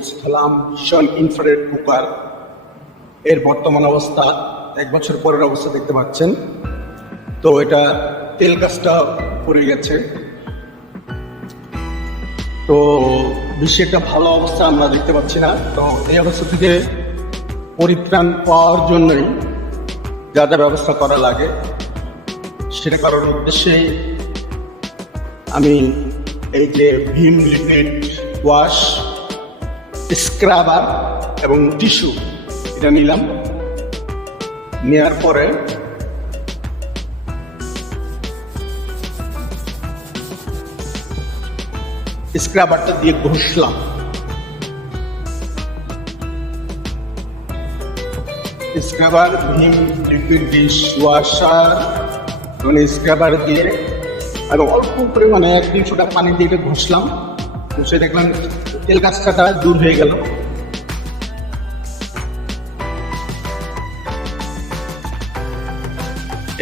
আসসালামু ভীষণ infrared cooker এর বর্তমান অবস্থা, এক বছর পরের অবস্থা দেখতে পাচ্ছেন। তো এটা তেল গাছটা পড়ে গেছে। তো বেশি একটা ভালো অবস্থা আমরা দেখতে পাচ্ছি না। তো এই অবস্থা থেকে পরিত্রাণ পাওয়ার জন্যই যা যা ব্যবস্থা করা লাগে, সেটা করার উদ্দেশ্যে আমি এই যে ভীম লিকুইড ওয়াশ স্ক্রাবার এবং টিস্যু এটা নিলাম। নেওয়ার পরে স্ক্রাবারটা দিয়ে ঘষলাম। Scrubber Vim liquid dish washer মানে স্ক্রাবার দিয়ে এবং অল্প পরিমাণে এক দুই পানি দিয়ে ঘষলাম। ঘষে দেখলাম তেল কাজটা দূর হয়ে গেল।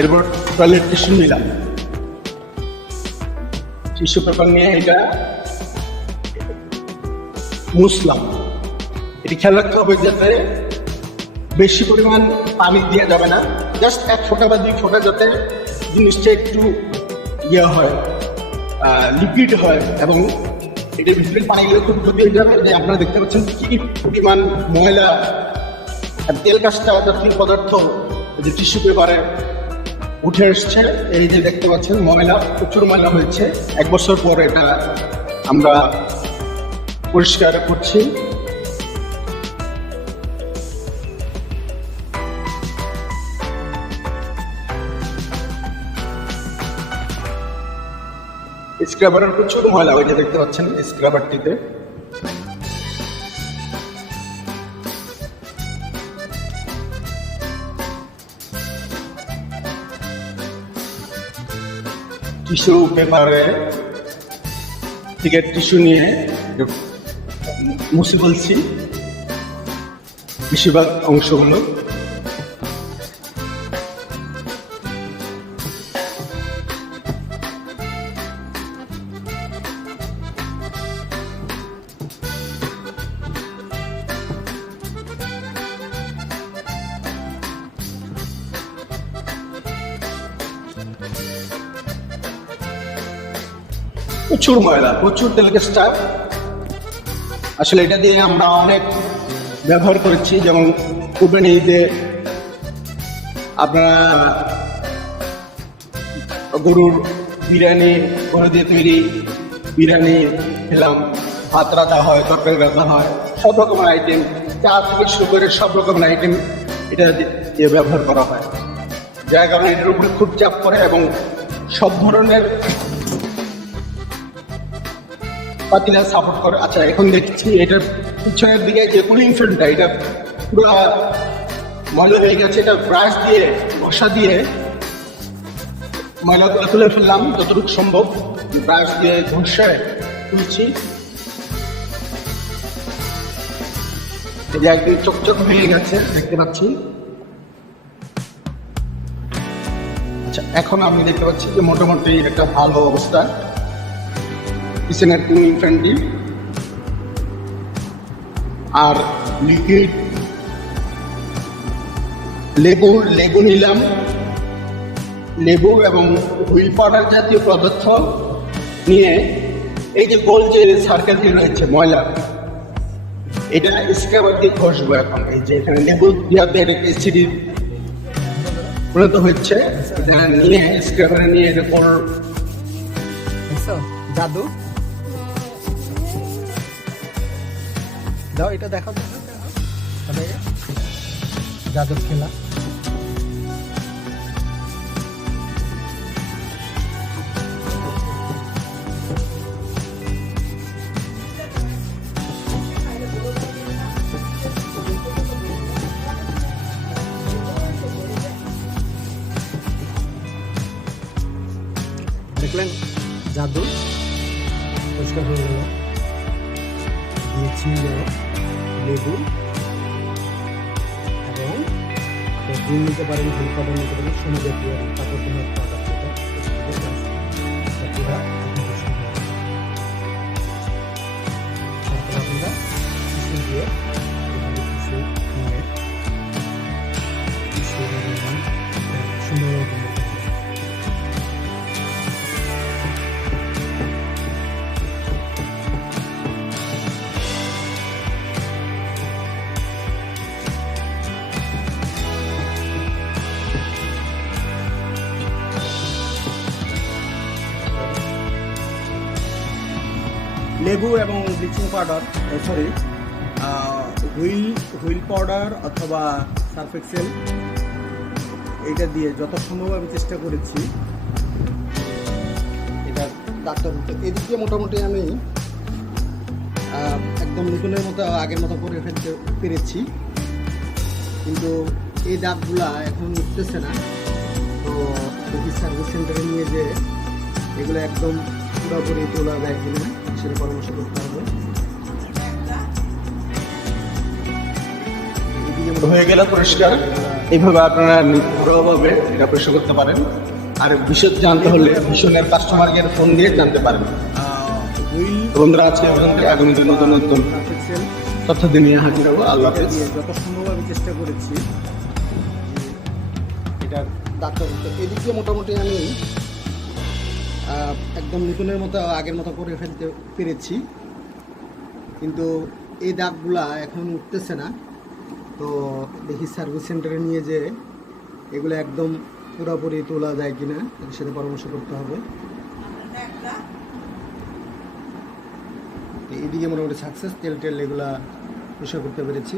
এরপর টয়লেট টিস্যু নিলাম। টিস্যু পেপার নিয়ে এটা মুছলাম। এটি খেয়াল রাখতে হবে যাতে বেশি পরিমাণ পানি দেওয়া যাবে না। জাস্ট এক ফোঁটা বা দুই ফোঁটা যাতে জিনিসটা একটু ইয়ে হয় লিকুইড হয় এবং এটার ভিতরে পানিগুলো খুব ক্ষতি হয়ে যাবে। যে আপনারা দেখতে পাচ্ছেন কি পরিমাণ ময়লা তেল কাজটা জাতীয় পদার্থ যে টিস্যু পেপারে উঠে এসছে, এই যে দেখতে পাচ্ছেন ময়লা, প্রচুর ময়লা হয়েছে। এক বছর পর এটা আমরা পরিষ্কার করছি। স্ক্রাবারের প্রচুর ময়লা ওইটা দেখতে পাচ্ছেন স্ক্রাবারটিতে টিস্যু পেপারে থেকে টিস্যু নিয়ে মুছে বলছি। বেশিরভাগ অংশগুলো প্রচুর ময়লা, প্রচুর তেলকে স্টাফ আসলে এটা দিয়ে আমরা অনেক ব্যবহার করেছি, যেমন কুরবানি ঈদে আপনারা গরুর বিরিয়ানি গরু দিয়ে তৈরি বিরিয়ানি খেলাম, ভাত রাঁধা হয়, তরকারি রাঁধা হয়, সব রকমের আইটেম চা থেকে শুরু করে সব রকমের আইটেম এটা দিয়ে ব্যবহার করা হয়। যার কারণে এটার উপরে খুব চাপ পড়ে এবং সব ধরনের পাতিলা সাপোর্ট করে। আচ্ছা এখন দেখছি এটার পিছনের দিকে যে কুলিং ফ্যানটা এটা পুরো ময়লা হয়ে গেছে, এটা ব্রাশ দিয়ে ঘষা দিয়ে ময়লাগুলো তুলে ফেললাম, যতটুকু সম্ভব। ব্রাশ দিয়ে ঘষে তুলছি। যে একদিন চকচক হয়ে গেছে, দেখতে পাচ্ছি। আচ্ছা এখন আমি দেখতে পাচ্ছি যে মোটামুটি একটা ভালো অবস্থা। কিচেনের কুলিং ফ্যানটি আর লিকুইড লেবু লেবু নিলাম। লেবু এবং হুইল পাউডার জাতীয় পদার্থ নিয়ে এই যে গোল যে সার্কেলটি রয়েছে, ময়লা, এটা স্ক্রাবার দিয়ে ঘষবো এখন। এই যে এখানে লেবু দেওয়াতে এটা এসিডি হচ্ছে। নিয়ে স্ক্রাবারে নিয়ে এটা জাদু দাও এটা দেখাও দেখাও, দেখাও। তবে জাদুর খেলা দেখলেন জাদু পরিষ্কার হয়ে গেল দিয়েছি লেবু। এবং নিতে পারেন পাউডার নিতে পারেন সোনা জাতীয় লেবু এবং bleaching powder sorry Wheel Wheel powder অথবা সার্ফ এক্সেল এটা দিয়ে যত সম্ভব আমি চেষ্টা করেছি। এটা ডাক্তার এদিক দিয়ে মোটামুটি আমি একদম নতুনের মতো, আগের মতো করে ফেলতে পেরেছি। কিন্তু এই দাগগুলা এখন উঠতেছে না। তো সার্ভিস সেন্টারে নিয়ে যে এগুলো একদম পুরোপুরি তোলা যায় কিনা সেটা পরামর্শ করতে হবে। হয়ে গেলে পরিষ্কার এইভাবে আপনারা ঘরোয়াভাবে এটা পরিষ্কার করতে পারেন। আর বিশদ জানতে হলে ভীষণের কাস্টমার কেয়ার ফোন দিয়ে জানতে পারেন। বন্ধুরা আজকে পর্যন্ত। আগামী নতুন নতুন তথ্য দিয়ে নিয়ে হাজির হব। আল্লাহ যত সম্ভব আমি চেষ্টা করেছি। এটা ডাক্তার এদিক মোটামুটি আমি একদম নতুনের মতো, আগের মতো করে ফেলতে পেরেছি। কিন্তু এই দাগগুলা এখন উঠতেছে না। তো দেখি সার্ভিস সেন্টারে নিয়ে যে এগুলো একদম পুরোপুরি তোলা যায় কি কিনা সেটা পরামর্শ করতে হবে। এইদিকে মোটামুটি সাকসেস তেল টেল এগুলা পরিষ্কার করতে পেরেছি।